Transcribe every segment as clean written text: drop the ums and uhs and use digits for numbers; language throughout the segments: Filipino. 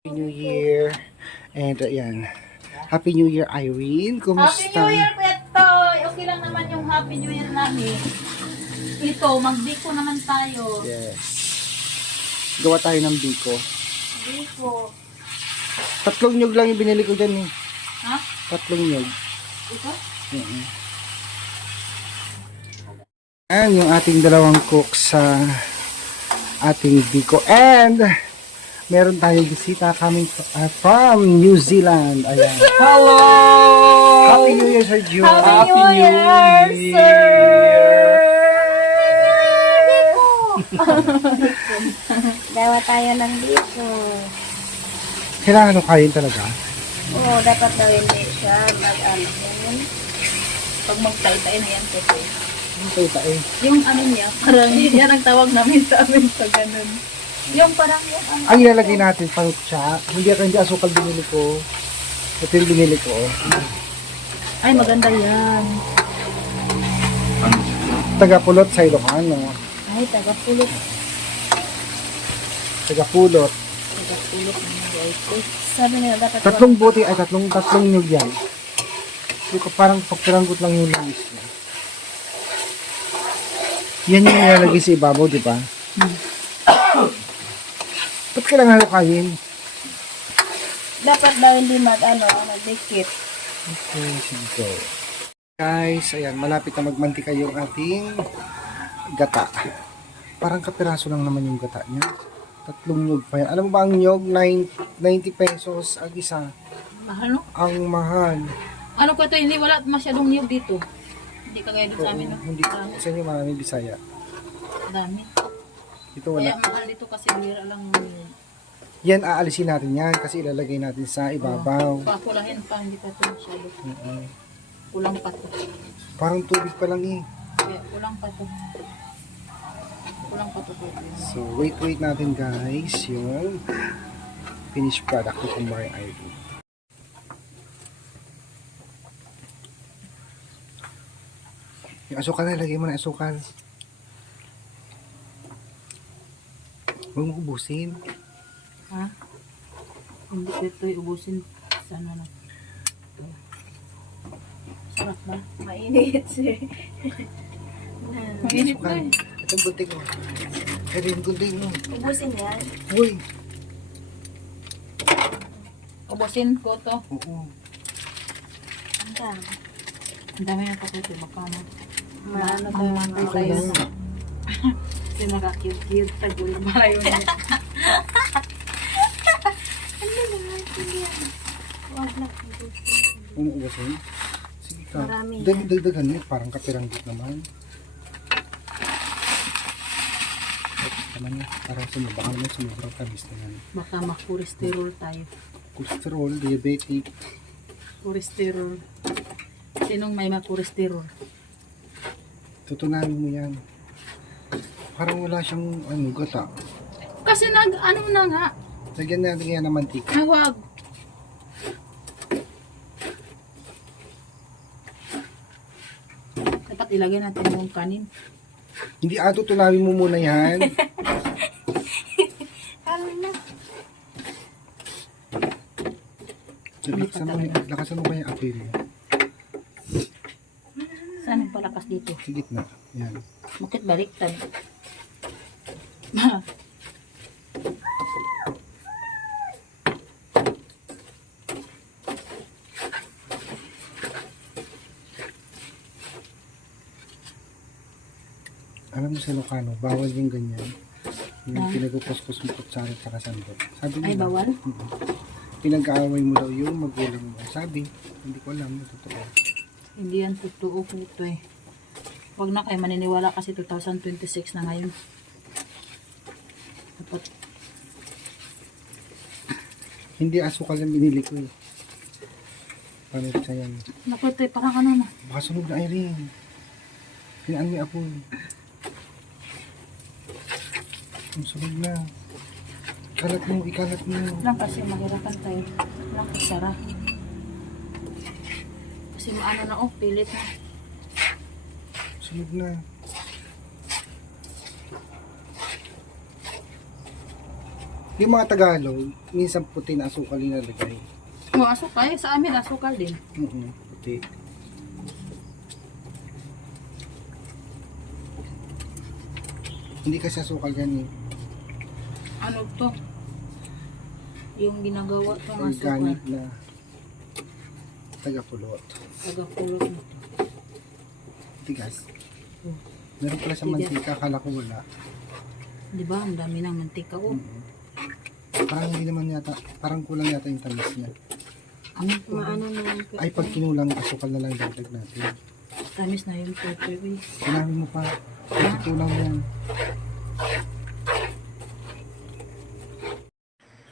Happy New Year. And ayan. Happy New Year, Irene. Kumusta? Happy New Year, Kuya Toy! Okay lang naman yung Happy New Year namin. Ito, mag-biko naman tayo. Yes. Gawa tayo ng biko. Biko. 3 nyug lang yung binili ko dyan eh. Ha? 3 nyug. Ito? Ayan yung ating dalawang cook sa ating biko. And meron tayong bisita coming from New Zealand. Ayan. Hello! Happy New Year, Sir June. Happy New Year, sir! Biko! Dawa tayo ng dito. Kailangan nung kain talaga. Oo, dapat daw hindi siya mag-ano yun. Pag magtay-tay na yan, kasi. Ito eh. Yung ano niya, parang yan ang tawag namin sa amin sa ganun. Yung parang yung ano. Ang ilalagay natin pang tsa, hindi asukal binili ko. Ito yung binili ko. Ay, maganda yan. Tagapulot sa Ilocano. Ay, tagapulot. Tagapulot. Tagapulot ng mga ito. Sabi nila dapat Tatlong buti ay tatlong nyug yan. Yung parang pagpiranggot lang yung langis niya. Yan yung nilalagay sa ibabaw, di ba? Ba't kailangan kain? dapat daw hindi mag-ano, mag-dikit. Okay, sige go. Guys, ayan, malapit na magmantika yung ating gata. Parang kapiraso lang naman yung gata niya. 3 nyug pa yan. Alam mo ba ang nyug? 90 pesos ang isa. Mahal, no? Ang mahal. Ano ko ito, hindi wala masyadong niyog dito. Hindi kagaya dito sa amin, no? Hindi, sa inyo maraming Bisaya. Dami. Ito Kaya wala. mahal dito kasi bira lang yun. Yan, aalisin natin yan kasi ilalagay natin sa ibabaw. Pakulahin pa, hindi pa ito masyado. Mm-mm. Kulang pa ito. Parang tubig pa lang eh. Kaya kulang pa ito. Kulang pa ito. So, wait natin guys yung finished product ni Kumari Ivy. Yung asukal na, lagay mo na asukal. Huwag mo ubusin. Ha? Hindi ko ito iubusin sa ano na. Sarap ba? Mainit sir. Mainit na Asukal. eh. Itong gunting mo. Ito yung gunting mo. Ubusin yan. Uy! Ubusin ko to. Oo. Ang dami. Ang dami na ito ito. Baka mo. Maano Ang tayo matay Okay tayo na. sa. Kasi naka-cute-cute. Tagul na malayo niya. Huwag na. Huwag mo ubusin. Sige ka. Marami yan. Dagdagan mo. Parang kapiranggot naman. Naman niya. Parang baka naman sumubrang tamis na yan. Baka makuresterol tayo. Cholesterol, diabetic. Kuresterol. Sinong may makuresterol? Tutunanin mo yan. Parang wala siyang gata. Kasi ano na nga. Lagyan natin yan ng mantika. Ay, wag. Dapat ilagay natin yung kanin. Hindi tunawin mo muna yan. Ano na? Lakasan mo ba yung apoy mo? Saan yung palakas dito? Sa gitna. Yan. Bakit baliktad? Alam mo sa Ilocano, bawal yung ganyan. Yung pinagkukuskus mo kutsara at saka sandok. Sabi Ay, nila, bawal? pinag-aaway mo daw yung magulang mo. Sabi, hindi ko alam, totoo. Hindi yan totoo po ito eh. Huwag na kayo maniniwala kasi 2026 na ngayon. Dapat Hindi asukal yung binili ko eh. Paano sa yan? naku ito eh, parang ano na. Baka sunog na Irene. Pinaan mo yung apoy. Ang sunog na. Ikalat mo. Lang kasi mahirapan tayo. Lang kasara. Kasi maano na oh, pilit na. Sunog na. Yung mga Tagalog, minsan puti na asukal nilalagay. O, asukal. Sa amin, asukal din. Puti. Hindi kasi asukal yan eh. Ano to? Yung ginagawa tong asukal. Organic na taga-pulot. Tagapulot na. Tigas. Meron pala sa mantika, akala ko wala. Di ba? Ang dami ng mantika. Oh. Parang hindi naman yata, parang kulang yata yung tamis niya. Ano to? Maano naman po. Ay, pag kinulang, asukal na lang dagdag natin. Tamis na yung pepper. Kailangan mo pa. Pag kulang yan.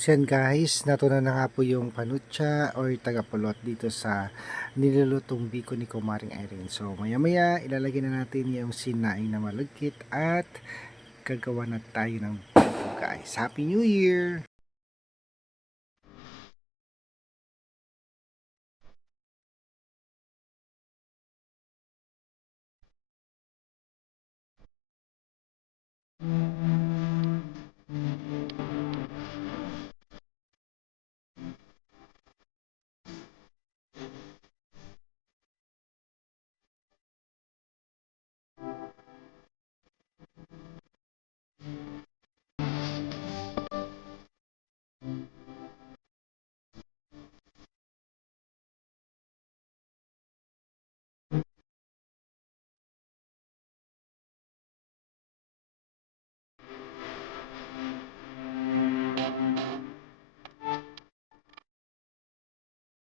So yan guys, natunan na nga po yung panucha or tagapulot dito sa nilulutong biko ni Kumaring Irene. So maya maya ilalagay na natin yung sinaing na malagkit at gagawa na tayo ng biko guys. Happy New Year!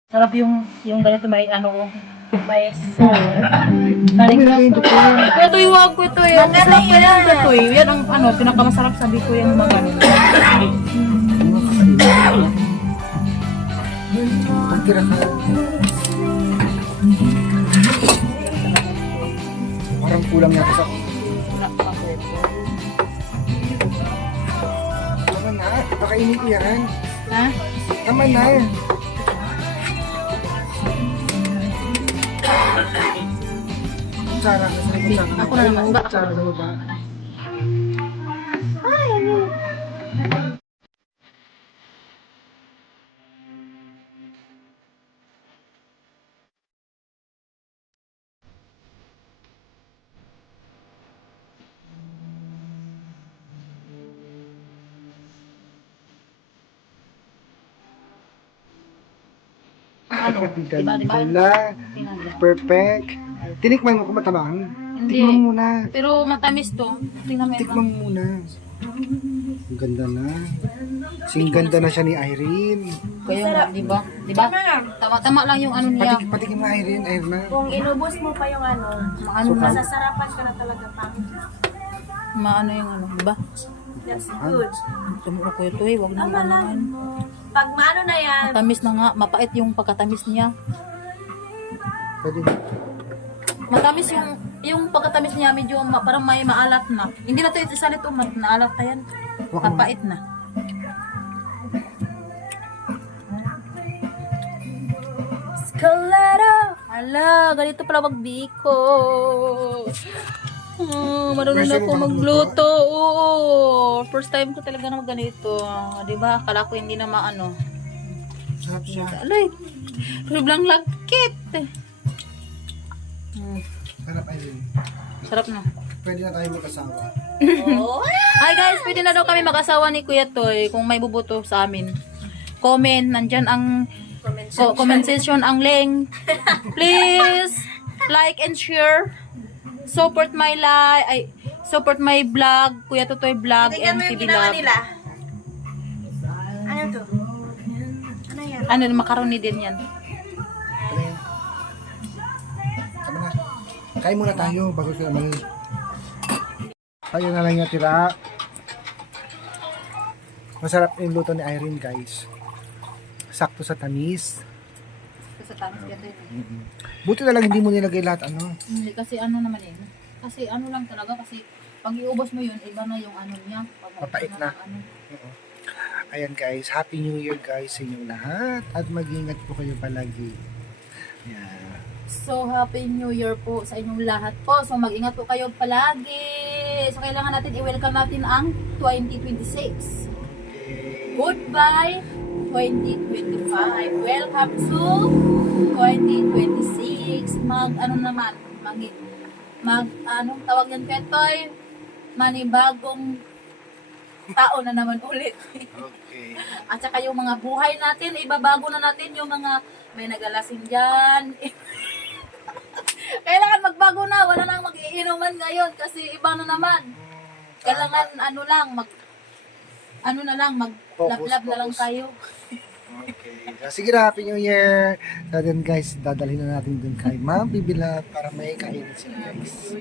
Sarap yung ganito may ano, may Kuya Toy, wag ko ito yan. Masarap pa yan, Kuya Toy. Yan ang ano, pinakamasarap sabi ko yung mga ganito. Pagkira ka. Parang kulang yata sa... Tama na, pakainin ko yan. Ha? Tama na. Kutsara, kasi kutsara. Ako na naman. Kutsara sa baba. Ano? Diba? Wala. Perfect. Tinikman mo kung matabang. Hindi. Tikman mo muna. Pero matamis to. Tingnan mo Tikman mo muna. Ang ganda na. Sing ganda na siya ni Irene. Kaya nga, diba? Diba? Tama-tama lang yung ano niya. Patikim mo Irene, Irene. Kung inubos mo pa yung ano, Maano na. masasarapan ka na talaga pa. Maano yung ano, diba? That's good. Tumuro ko ito eh. Huwag na Tama lang. naman. Pag maano na yan, Matamis na nga. Mapait yung pagkatamis niya. Pwede. Matamis yung pagkatamis niya. Medyo parang may maalat na. Hindi na ito isalit o maalat na yan. Mapait na. Escalera! Ala, ganito pala magbiko. Marunong na ako magluto. Oo. First time ko talaga na ganito. Diba? Akala ko hindi na maano. Sarap siya. Alay. Sobrang lagkit. Sarap Irene. Sarap na. Pwede na tayo mag-asawa. Hi guys, pwede na daw kami mag-asawa ni Kuya Toy kung may bubuto sa amin. Comment, nandyan ang comment section ang link. Please like and share. Support my support my vlog, Kuya Totoy Vlog Tingnan and mo yung TV ginawa Love. nila. Ano to? Ano yan? Ano, macaroni din yan. Ano yan? Tama na. Kain muna tayo bago sila mali. Ayun na lang yung tira. Masarap yung luto ni Irene guys. Sakto sa tamis. Sa tamis yan din. Buti na lang hindi mo nilagay lahat ano. Hindi, kasi ano naman yun. Kasi ano lang talaga, kasi pag iubos mo yun, iba na yung ano niya. Mapait na. Ano. Ayan guys, Happy New Year guys sa inyong lahat. At mag-ingat po kayo palagi. Ayan. So, Happy New Year po sa inyong lahat po. So, mag-ingat po kayo palagi. So, kailangan natin i-welcome natin ang 2026. Okay. Goodbye 2025. Welcome to 2026. Anong tawag yan, Petoy? Manibagong taon na naman ulit. Okay. At saka yung mga buhay natin, ibabago na natin yung mga may nagalasing dyan. Kailangan magbago na, wala nang mag-iinuman ngayon kasi iba na naman. Kailangan mag-lab na lang tayo. Okay. Sige na, Happy New Year. So then guys, dadalhin na natin dun kay Ma'am Bibilab para may kainin sila guys.